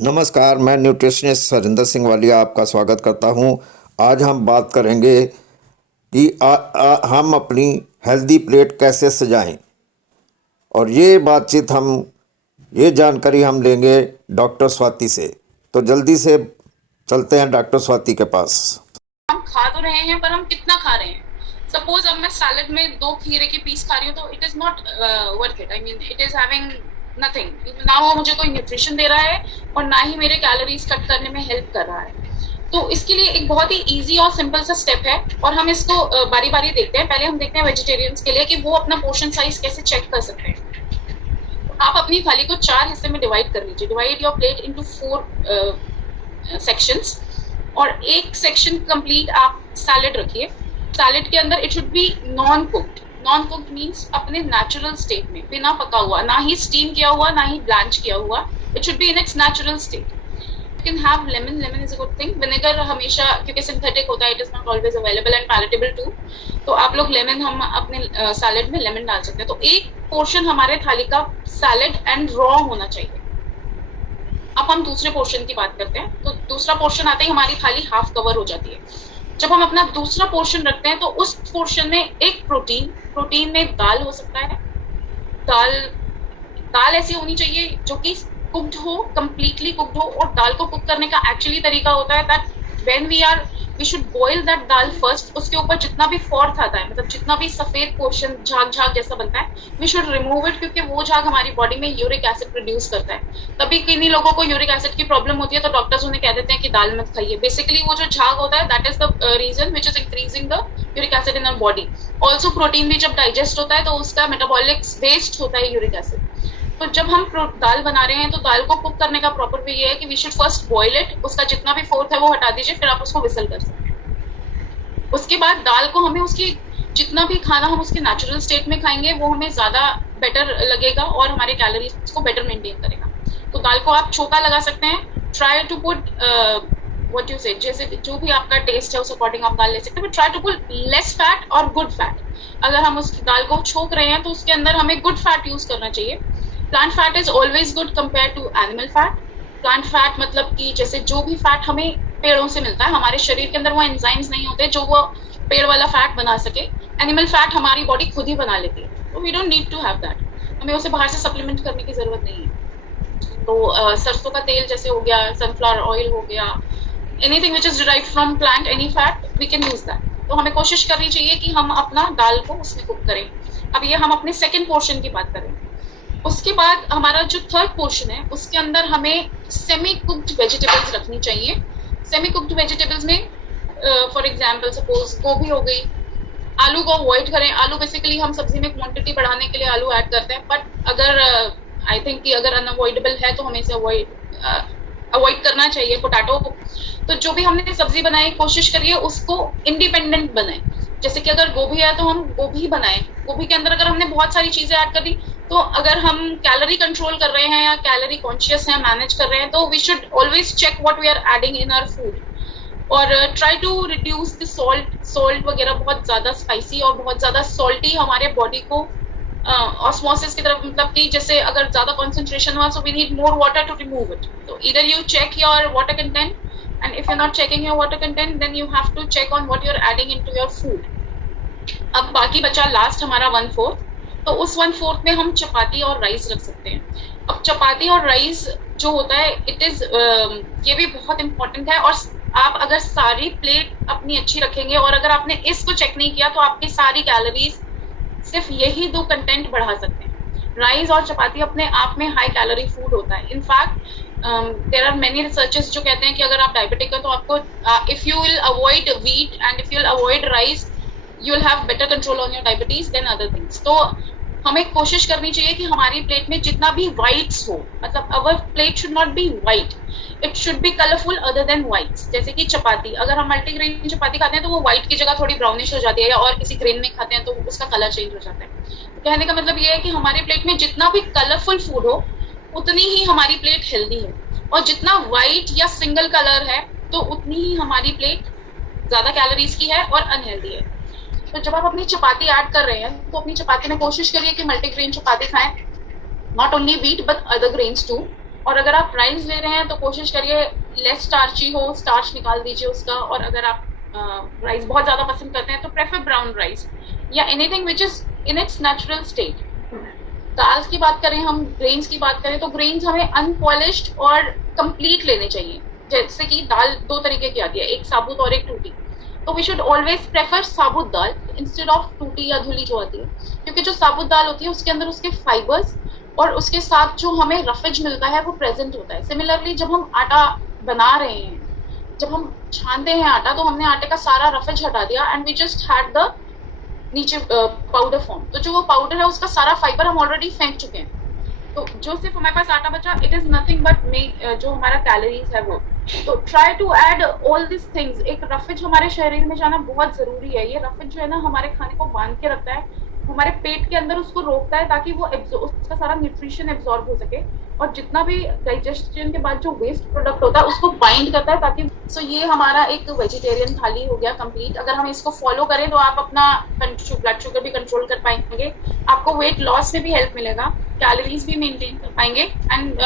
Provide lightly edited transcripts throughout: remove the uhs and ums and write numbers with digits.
नमस्कार, मैं न्यूट्रिशनिस्ट हरिंदर सिंह वालिया आपका स्वागत करता हूं। आज हम बात करेंगे कि हम अपनी हेल्दी प्लेट कैसे सजाएं, और ये जानकारी हम लेंगे डॉक्टर स्वाति से। तो जल्दी से चलते हैं डॉक्टर स्वाति के पास। हम खा तो रहे हैं, पर हम कितना खा रहे हैं? सपोज अब मैं सैलेड में 2 खीरे के पीस खा रही हूँ, तो it is not worth it. I mean it is having nothing. ना वो मुझे कोई न्यूट्रिशन दे रहा है और ना ही मेरे कैलोरीज कट करने में हेल्प कर रहा है। तो इसके लिए एक बहुत ही इजी और सिंपल सा स्टेप है, और हम इसको बारी बारी देखते हैं। पहले हम देखते हैं वेजिटेरियंस के लिए कि वो अपना पोर्शन साइज कैसे चेक कर सकते हैं। आप अपनी थाली को 4 हिस्से में डिवाइड कर लीजिए। Divide your plate into 4 sections, और एक सेक्शन कंप्लीट आप सैलेड रखिए। सैलेड के अंदर it should B non cooked. Non cooked means अपने नेचुरल स्टेट में, बिना पका हुआ, ना ही स्टीम किया हुआ, ना ही ब्लैंच किया हुआ। It should be in its natural state. You can have lemon. Lemon is a good thing. Vinegar हमेशा, क्योंकि सिंथेटिक होता है, it is not always available and palatable too. तो आप लोग लेमन, हम अपने सैलेड में लेमन डाल सकते हैं। तो एक पोर्शन हमारे थाली का सैलेड एंड रॉ होना चाहिए। अब हम दूसरे पोर्शन की बात करते हैं। तो दूसरा पोर्शन आते ही हमारी थाली हाफ कवर हो जाती है। जब हम अपना दूसरा पोर्शन रखते हैं, तो उस पोर्शन में एक प्रोटीन में दाल हो सकता है। दाल दाल ऐसी होनी चाहिए जो कि कुक्ड हो, कंप्लीटली कुक्ड हो। और दाल को कुक करने का एक्चुअली तरीका होता है that when we should boil that dal first. उसके ऊपर जितना भी फोर्थ आता है, मतलब जितना भी सफेद पोर्शन झाग झाग जैसा बनता है, वी शुड रिमूव इट, क्योंकि वो झाग हमारी बॉडी में यूरिक एसिड प्रोड्यूस करता है। तभी किन्हीं लोगों को यूरिक एसिड की प्रॉब्लम होती है, तो डॉक्टर्स उन्हें कह देते हैं कि दाल मत खाइए। बेसिकली वो जो झाग होता है, that is the reason which is increasing the uric acid in our body. Also protein भी जब डाइजेस्ट होता है, तो उसका मेटाबॉलिक वेस्ट होता है यूरिक एसिड। तो जब हम दाल बना रहे हैं, तो दाल को कुक करने का प्रॉपर वे ये है कि we should first boil it. उसका जितना भी फोर्थ है वो हटा दीजिए, फिर आप उसको विसल कर सकते हैं। उसके बाद दाल को हमें उसकी जितना भी खाना हम उसके नेचुरल स्टेट में खाएंगे, वो हमें ज्यादा बेटर लगेगा और हमारे कैलोरीज को बेटर मेंटेन करेगा। तो दाल को आप छोका लगा सकते हैं। Try to put what you say, जैसे जो भी आपका टेस्ट है उस अकॉर्डिंग आप दाल ले सकते हैं, but try to put less fat और गुड फैट। अगर हम उस दाल को छोक रहे हैं, तो उसके अंदर हमें गुड फैट यूज करना चाहिए। Plant fat is always good compare to animal fat. Plant fat मतलब कि जैसे जो भी फैट हमें पेड़ों से मिलता है, हमारे शरीर के अंदर वो एंजाइम्स नहीं होते जो वो पेड़ वाला फैट बना सके। एनिमल फैट हमारी बॉडी खुद ही बना लेती है, तो we don't need to have that. हमें उसे बाहर से सप्लीमेंट करने की जरूरत नहीं है। तो सरसों का तेल जैसे हो गया, सनफ्लावर ऑयल हो गया, anything which is derived from plant, any fat, we can use that. तो हमें कोशिश करनी चाहिए कि हम अपना दाल को उसमें कुक करें। अब ये हम अपने सेकेंड पोर्शन की बात करें। उसके बाद हमारा जो थर्ड पोर्शन है, उसके अंदर हमें सेमी कुक्ड वेजिटेबल्स रखनी चाहिए। सेमी कुक्ड वेजिटेबल्स में फॉर एग्जांपल सपोज गोभी हो गई। आलू को अवॉइड करें। आलू बेसिकली हम सब्जी में क्वांटिटी बढ़ाने के लिए आलू ऐड करते हैं, बट अगर आई थिंक कि अगर अनअवॉइडेबल है तो हमें इसे अवॉइड करना चाहिए। पोटैटो, तो जो भी हमने सब्जी बनाई, कोशिश करिए उसको इंडिपेंडेंट बनाए। जैसे कि अगर गोभी है तो हम गोभी बनाएं। गोभी के अंदर अगर हमने बहुत सारी चीजें ऐड कर दी, तो अगर हम कैलोरी कंट्रोल कर रहे हैं या कैलोरी कॉन्शियस हैं, मैनेज कर रहे हैं, तो we should always check what we are adding in our food. और try to reduce the salt वगैरह। बहुत ज्यादा स्पाइसी और बहुत ज्यादा सॉल्टी हमारे बॉडी को ऑस्मोसिस की तरफ, मतलब कि जैसे अगर ज्यादा कॉन्सेंट्रेशन हुआ, so we need more water to remove it. तो either you check your water content, and if you're not checking your water content, then you have to check on what you're adding into your food. अब बाकी बचा last हमारा 1/4। तो उस 1/4 में हम चपाती और राइस रख सकते हैं। अब चपाती और राइस जो होता है, इट इज ये भी बहुत इंपॉर्टेंट है। और आप अगर सारी प्लेट अपनी अच्छी रखेंगे, और अगर आपने इसको चेक नहीं किया, तो आपकी सारी कैलोरीज सिर्फ यही 2 कंटेंट बढ़ा सकते हैं। राइस और चपाती अपने आप में हाई कैलोरी फूड होता है। In fact there are many researchers जो कहते हैं कि अगर आप डायबिटिक हैं, तो आपको if you will avoid wheat and if you will avoid rice, you will have better control on your diabetes then other things. तो हमें कोशिश करनी चाहिए कि हमारी प्लेट में जितना भी व्हाइट्स हो, मतलब our plate should not be white, it should be colourful other than whites. जैसे कि चपाती, अगर हम मल्टीग्रेन चपाती खाते हैं, तो वो व्हाइट की जगह थोड़ी ब्राउनिश हो जाती है, या और किसी ग्रेन में खाते हैं तो उसका कलर चेंज हो जाता है। तो कहने का मतलब ये है कि हमारी प्लेट में जितना भी कलरफुल फूड हो, उतनी ही हमारी प्लेट हेल्दी है। और जितना व्हाइट या सिंगल कलर है, तो उतनी ही हमारी प्लेट ज्यादा कैलोरीज की है और अनहेल्दी है। तो जब आप अपनी चपाती ऐड कर रहे हैं, तो अपनी चपाती में कोशिश करिए कि मल्टीग्रेन चपाती खाएं, not only wheat but other grains too. और अगर आप राइस ले रहे हैं तो कोशिश करिए लेस स्टार्ची हो, स्टार्च निकाल दीजिए उसका। और अगर आप राइस बहुत ज़्यादा पसंद करते हैं तो प्रेफर ब्राउन राइस या anything which is in its natural state. दाल की बात करें, हम ग्रेन्स की बात करें तो ग्रेन्स हमें अनपॉलिश्ड और कंप्लीट लेने चाहिए। जैसे कि दाल दो तरीके की आती है, एक साबुत और एक टूटी। तो वी शुड ऑलवेज प्रेफर साबुत दाल इंस्टेड ऑफ टूटी या धुली जो आती है, क्योंकि जो साबुत दाल होती है उसके अंदर उसके फाइबर्स और उसके साथ जो हमें रफेज मिलता है वो प्रेजेंट होता है। सिमिलरली जब हम आटा बना रहे हैं, जब हम छानते हैं आटा, तो हमने आटे का सारा रफेज हटा दिया and we just had the नीचे पाउडर फॉर्म। तो जो वो पाउडर है उसका सारा फाइबर हम ऑलरेडी फेंक चुके हैं। तो जो सिर्फ हमारे पास आटा बचा, इट इज नथिंग बट जो हमारा कैलोरीज है वो। तो try to add all this things. एक रफेज हमारे शरीर में जाना बहुत जरूरी है। ये रफेज जो है ना हमारे खाने को बांध के रखता है, हमारे पेट के अंदर उसको रोकता है ताकि वो उसका सारा न्यूट्रिशन एब्जॉर्ब हो सके, और जितना भी डाइजेशन के बाद जो वेस्ट प्रोडक्ट होता है उसको बाइंड करता है ताकि। सो ये हमारा एक वेजिटेरियन थाली हो गया कंप्लीट। अगर हम इसको फॉलो करें तो आप अपना ब्लड शुगर भी कंट्रोल कर पाएंगे, आपको वेट लॉस में भी हेल्प मिलेगा, कैलोरीज भी मेंटेन कर पाएंगे एंड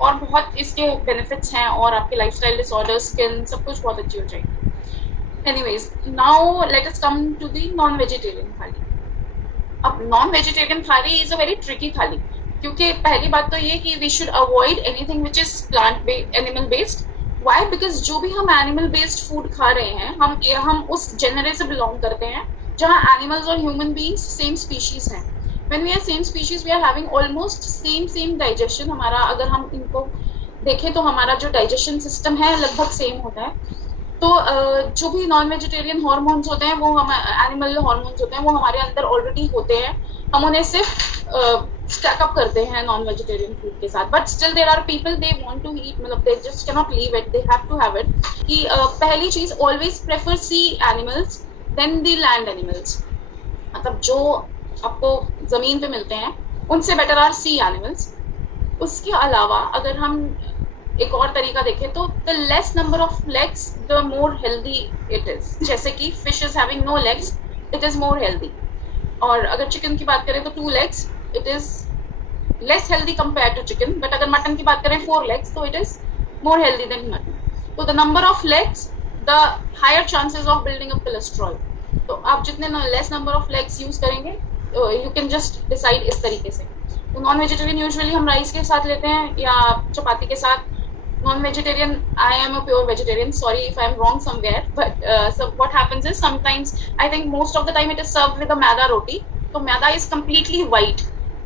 और बहुत इसके बेनिफिट्स हैं, और आपके लाइफस्टाइल डिसऑर्डर, स्किन, सब कुछ बहुत अच्छी हो जाएगी। Anyways, now let us come to the non vegetarian thali. अब non vegetarian thali is a very tricky thali, क्योंकि पहली बात तो ये कि we should avoid anything which is animal based. Why? Because जो भी हम एनिमल बेस्ड फूड खा रहे हैं, हम उस जेनरे से बिलोंग करते हैं जहाँ एनिमल्स और ह्यूमन बीइंग्स सेम स्पीशीज हैं। When we are same species we are having almost same digestion. हमारा अगर हम इनको देखें तो हमारा जो डाइजेशन सिस्टम है लगभग सेम होता है। तो जो भी नॉन वेजिटेरियन हार्मोन्स होते हैं, वो हम एनिमल हार्मोन्स होते हैं, वो हमारे अंदर ऑलरेडी होते हैं। हम उन्हें सिर्फ स्टैक अप करते हैं नॉन वेजिटेरियन फूड के साथ। But still there are people they want to eat, मतलब they just can not leave it, they have to have it. कि पहली चीज, always prefer sea animals than the land animals. मतलब जो आपको जमीन पे मिलते हैं उनसे बेटर आर सी एनिमल्स। उसके अलावा अगर हम एक और तरीका देखें तो the less number of legs the more healthy it is. जैसे कि fish is having no legs, it is more healthy. और अगर चिकन की बात करें तो 2 legs, it is less healthy compare to chicken. But अगर मटन की बात करें 4 legs, तो it is more healthy than mutton. तो the number of legs the higher chances of building up cholesterol. तो आप जितने less number of legs use करेंगे, यू कैन जस्ट डिसाइड इस तरीके से। तो नॉन वेजिटेरियन यूजुअली हम राइस के साथ लेते हैं या चपाती के साथ। Non-vegetarian, I am a pure vegetarian. Sorry if I'm wrong somewhere, but so what happens is sometimes, I think most of the time it is served with a maida roti. So maida is completely white.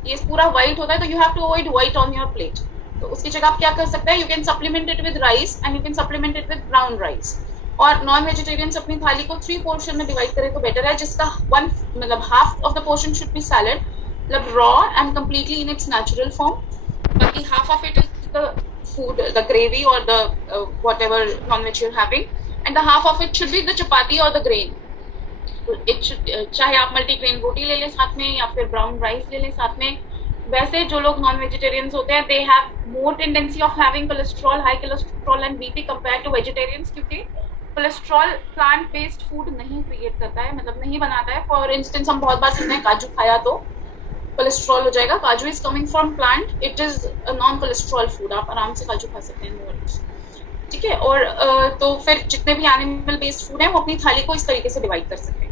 ये पूरा white होता है, तो you have to avoid white on your plate. तो उसकी जगह आप क्या कर सकते हैं, you can supplement it with rice and you can supplement it with brown rice. और नॉन वेजिटेरियंस अपनी थाली को 3 पोर्शन में डिवाइड करें तो बेटर है, जिसका मतलब half of the portion should be salad, मतलब raw and completely in its natural form. बाकी half of it is the food, the gravy or the whatever non-veg you're having, and the half of it should be the chapati or the grain. It should चाहे आप multigrain रोटी ले लें साथ में या फिर brown rice ले लें साथ में। वैसे जो लोग नॉन वेजिटेरियंस होते हैं, they have more tendency of having cholesterol, high cholesterol and BP compare to vegetarians, क्योंकि कोलेस्ट्रॉल प्लांट बेस्ड फूड नहीं क्रिएट करता है, मतलब नहीं बनाता है। फॉर इंस्टेंस हम बहुत बार सुनते हैं काजू खाया तो कोलेस्ट्रॉल हो जाएगा। काजू is coming from plant, it is a non cholesterol food, आप आराम से काजू खा सकते हैं, ठीक है। और तो फिर जितने भी एनिमल बेस्ड फूड हैं वो अपनी थाली को इस तरीके से डिवाइड कर सकते हैं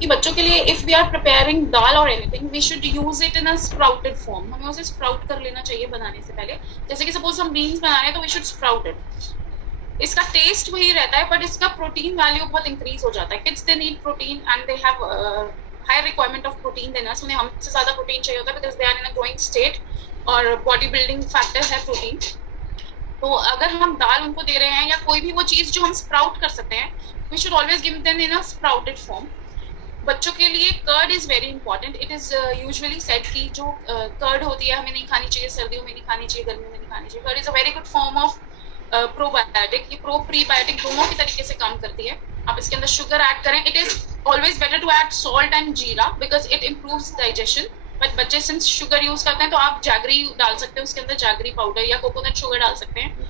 कि बच्चों के लिए if we are preparing dal और anything, we should use it in a sprouted form. हमें उसे स्प्राउट कर लेना चाहिए बनाने से पहले। जैसे कि सपोज हम बीन्स बना रहे हैं तो वी शुड स्प्राउट इट। इसका टेस्ट वही रहता है बट इसका प्रोटीन वैल्यू बहुत इंक्रीज हो जाता है। Kids they need protein and they have high requirement of protein देना। उन्हें हमसे ज्यादा प्रोटीन चाहिए होता है because they are in a growing state, और बॉडी बिल्डिंग फैक्टर है प्रोटीन। तो अगर हम दाल उनको दे रहे हैं या कोई भी वो चीज जो हम स्प्राउट कर सकते हैं, we should always give them in a sprouted form. बच्चों के लिए curd is very important. It is usually said कि जो कर्ड होती है हमें नहीं खानी चाहिए, सर्दियों में नहीं खानी चाहिए, गर्मियों में नहीं खानी चाहिए। Curd is a very good form of probiotic. ये प्रो प्रीबायोटिक दोनों की तरीके से काम करती है। आप इसके अंदर शुगर ऐड करें, it is always better to add salt and jeera because it improves digestion. But बच्चे सिंस शुगर यूज करते हैं तो आप जैगरी डाल सकते हैं उसके अंदर, जैगरी पाउडर या कोकोनट शुगर डाल सकते हैं।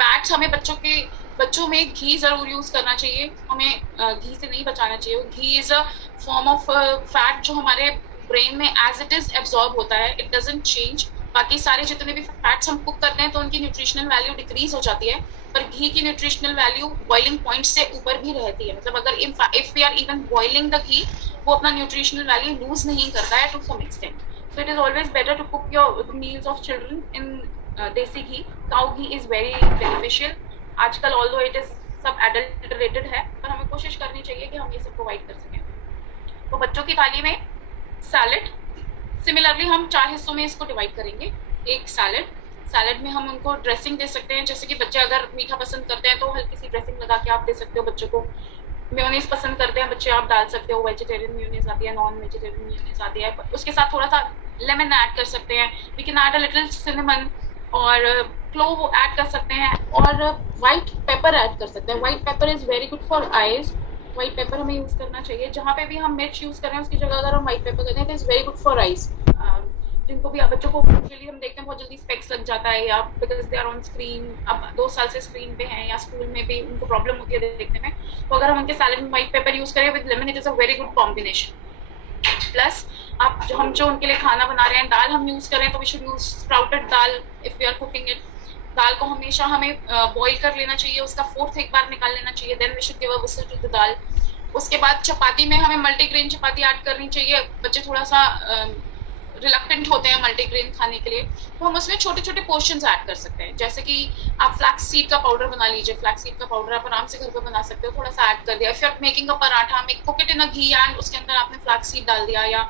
फैट्स हमें बच्चों में घी जरूर यूज करना चाहिए, हमें घी से नहीं बचाना चाहिए। Ghee is a form of fat जो हमारे ब्रेन में एज इट इज एब्जॉर्ब होता है, इट डजंट चेंज। बाकी सारे जितने भी फैट्स हम कुक करते हैं तो उनकी न्यूट्रिशनल वैल्यू डिक्रीज हो जाती है, पर घी की न्यूट्रिशनल वैल्यू बॉइलिंग पॉइंट से ऊपर भी रहती है। मतलब अगर if we are even boiling the ghee, वो अपना न्यूट्रिशनल वैल्यू लूज नहीं करता है to some extent. So it is always better to cook your the meals of children in desi ghee. Cow ghee is very beneficial. आजकल although it is सब adulterated है, पर हमें कोशिश करनी चाहिए कि हम ये सब प्रोवाइड कर सकें। तो बच्चों की थाली में सैलेड, सिमिलरली हम 4 हिस्सों में इसको डिवाइड करेंगे। एक सैलेड में हम उनको ड्रेसिंग दे सकते हैं, जैसे कि बच्चे अगर मीठा पसंद करते हैं तो हल्की सी ड्रेसिंग लगा के आप दे सकते हो बच्चों को। मेयोनीज पसंद करते हैं बच्चे, आप डाल सकते हो, वेजिटेरियन मेयोनीज आती है, नॉन वेजिटेरियन मेयोनीज आती है, उसके साथ थोड़ा सा लेमन ऐड कर सकते हैं। We can add a little cinnamon और क्लोव ऐड कर सकते हैं, और व्हाइट पेपर ऐड कर सकते हैं। White paper is very good for eyes. White paper हमें यूज करना चाहिए, जहाँ पे भी हम मिर्च यूज कर रहे हैं उसकी जगह अगर हम व्हाइट पेपर करें तो is very good for eyes. जिनको भी बच्चों को यूजुअली हम देखते हैं बहुत जल्दी स्पेक्स लग जाता है, या because they are on screen, अब 2 साल से स्क्रीन पे हैं, या स्कूल में भी उनको प्रॉब्लम होती है देखने में, तो अगर हम उनके सैलेड में व्हाइट पेपर यूज करें with lemon, it is a very good combination. Plus आप जो उनके लिए खाना बना रहे हैं, दाल हम यूज करें तो we should use sprouted dal if we are cooking it. दाल को हमेशा हमें बॉईल कर लेना चाहिए, उसका 4th एक बार निकाल लेना चाहिए, then we should give a whistle to the dal. उसके बाद चपाती में हमें मल्टीग्रेन चपाती ऐड करनी चाहिए। बच्चे थोड़ा सा रिलक्टेंट होते हैं मल्टीग्रेन खाने के लिए, तो हम उसमें छोटे छोटे पोर्शंस ऐड कर सकते हैं। जैसे कि आप फ्लैक्स सीड का पाउडर बना लीजिए, फ्लैक्स सीड का पाउडर आप आराम से घर पे बना सकते हो, थोड़ा सा ऐड कर दिया। If you are making a paratha, make cook it in a ghee and उसके अंदर आपने फ्लैक्स सीड डाल दिया, या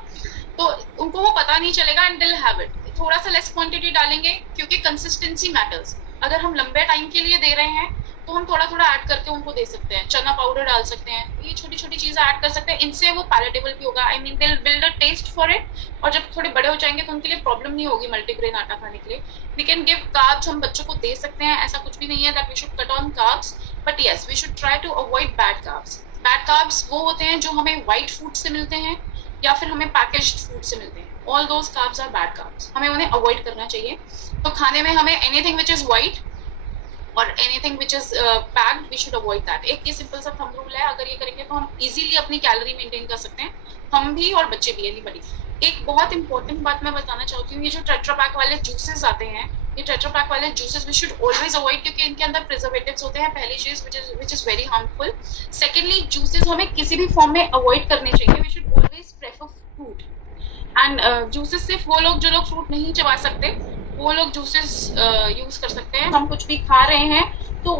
तो उनको वो पता नहीं चलेगा and they will have it. थोड़ा सा लेस क्वांटिटी डालेंगे क्योंकि कंसिस्टेंसी मैटर्स। अगर हम लंबे टाइम के लिए दे रहे हैं तो हम थोड़ा थोड़ा ऐड करके उनको दे सकते हैं। चना पाउडर डाल सकते हैं, ये छोटी छोटी चीजें ऐड कर सकते हैं, इनसे वो पैलेटेबल भी होगा। I mean they will build a taste for it, और जब थोड़े बड़े हो जाएंगे तो उनके लिए प्रॉब्लम नहीं होगी मल्टीग्रेन आटा खाने के लिए। वी कैन गिव कार्ब्स, हम बच्चों को दे सकते हैं, ऐसा कुछ भी नहीं है that we should cut on carbs, but yes we should try to avoid bad carbs. Bad carbs वो होते हैं जो हमें व्हाइट फूड से मिलते हैं या फिर हमें पैकेज्ड फूड से मिलते हैं। All those carbs are bad carbs, हमें उन्हें अवॉइड करना चाहिए। तो खाने में हमें एनीथिंग विच इज व्हाइट और anything which is packed, we should avoid that. एक ये सिंपल सा थंब रूल है, अगर ये करेंगे तो हम इजीली अपनी कैलोरी मेंटेन कर सकते हैं, हम भी और बच्चे भी, एनीबॉडी। एक बहुत इंपॉर्टेंट बात मैं बताना चाहती हूँ, ये जो टेट्रा पैक वाले जूसेस आते हैं, ये टेट्रा पैक वाले juices we should always avoid, क्योंकि इनके अंदर प्रिजर्वेटिव्स होते हैं, पहली चीज which is very harmful. Secondly, juices हमें किसी भी फॉर्म में अवॉइड करने चाहिए। We should always prefer fruit and juices सिर्फ वो लोग जो लोग फ्रूट नहीं चबा सकते वो लोग जूसेस यूज कर सकते हैं। हम कुछ भी खा रहे हैं तो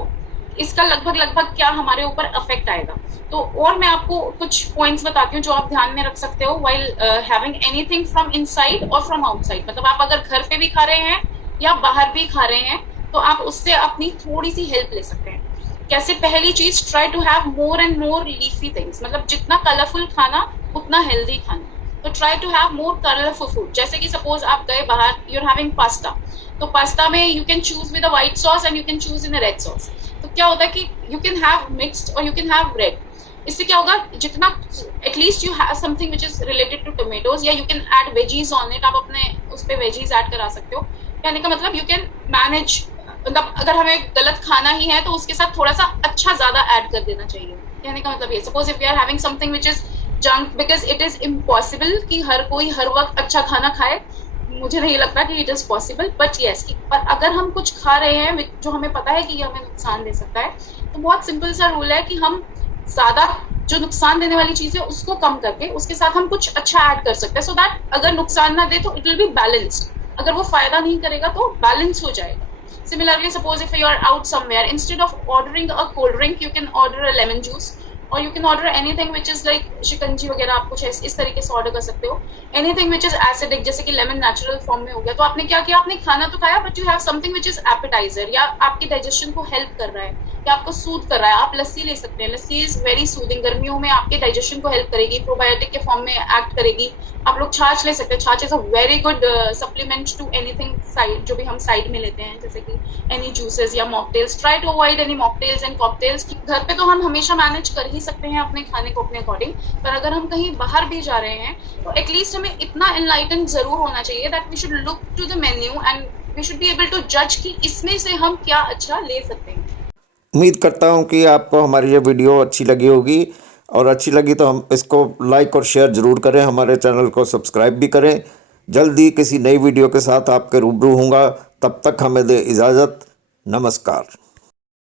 इसका लगभग क्या हमारे ऊपर अफेक्ट आएगा। तो और मैं आपको कुछ पॉइंट्स बताती हूँ जो आप ध्यान में रख सकते हो while having anything from inside और फ्रॉम आउटसाइड। मतलब आप अगर घर पे भी खा रहे हैं या बाहर भी खा रहे हैं तो आप उससे अपनी थोड़ी सी हेल्प ले सकते हैं। कैसे? पहली चीज, try to have more and more leafy things. मतलब जितना कलरफुल खाना उतना हेल्दी खाना। तो try to have more colourful food. जैसे कि सपोज आप गए बाहर, यू आर हैविंग पास्ता, तो पास्ता में you can choose with a white sauce and you can choose in a red sauce. तो क्या होता है कि यू कैन हैव मिक्स्ड और यू कैन हैव रेड। इससे क्या होगा, जितना at least you have something which is related to tomatoes, या you can add veggies on it. आप अपने उस पर वेजीज ऐड करा सकते हो। कहने का मतलब यू कैन मैनेज, मतलब अगर हमें गलत खाना ही है तो उसके साथ थोड़ा सा अच्छा ज्यादा ऐड कर देना चाहिए। कहने का मतलब ये, suppose if we are having something which is junk, because it is impossible कि हर कोई हर वक्त अच्छा खाना खाए, मुझे नहीं लगता कि it is possible, but yes, पर अगर हम कुछ खा रहे हैं जो हमें पता है कि ये हमें नुकसान दे सकता है, तो बहुत सिंपल सा रूल है कि हम ज्यादा जो नुकसान देने वाली चीज है उसको कम करके उसके साथ हम कुछ अच्छा ऐड कर सकते हैं, सो दैट अगर नुकसान ना दे तो इट विल बी बैलेंस्ड। अगर वो फायदा नहीं करेगा तो बैलेंस हो जाएगा। Similarly, suppose if you are out somewhere, instead of ordering a cold drink, you can order a lemon juice, or you can order anything which is like शिकंजी वगैरह, आप कुछ इस तरीके से ऑर्डर कर सकते हो। एनीथिंग विच इज एसिडिक, जैसे कि लेमन नेचुरल फॉर्म में हो गया, तो आपने क्या किया, आपने खाना तो खाया but you have something which is appetiser, या आपकी डाइजेशन को हेल्प कर रहा है या आपको सूद कर रहा है। आप लस्सी ले सकते हैं, लस्सी इज वेरी सूदिंग, गर्मियों में आपके डाइजेशन को हेल्प करेगी, प्रोबायोटिक के फॉर्म में एक्ट करेगी। आप लोग छाछ ले सकते हैं, chaach is a very good supplement to anything side, जो भी हम साइड में लेते हैं, जैसे कि एनी जूसेस या mocktails. Try to avoid any mocktails and cocktails. घर पे तो हम हमेशा मैनेज कर ही सकते हैं अपने खाने को अपने अकॉर्डिंग, पर अगर हम कहीं बाहर भी जा रहे हैं तो एटलीस्ट हमें इतना एनलाइटन जरूर होना चाहिए that we should look to the menu and we should be able to जज कि इसमें से हम क्या अच्छा ले सकते हैं। उम्मीद करता हूँ कि आपको हमारी ये वीडियो अच्छी लगी होगी, और अच्छी लगी तो हम इसको लाइक और शेयर ज़रूर करें, हमारे चैनल को सब्सक्राइब भी करें। जल्दी किसी नई वीडियो के साथ आपके रूबरू होऊंगा। तब तक हमें दे इजाज़त। नमस्कार।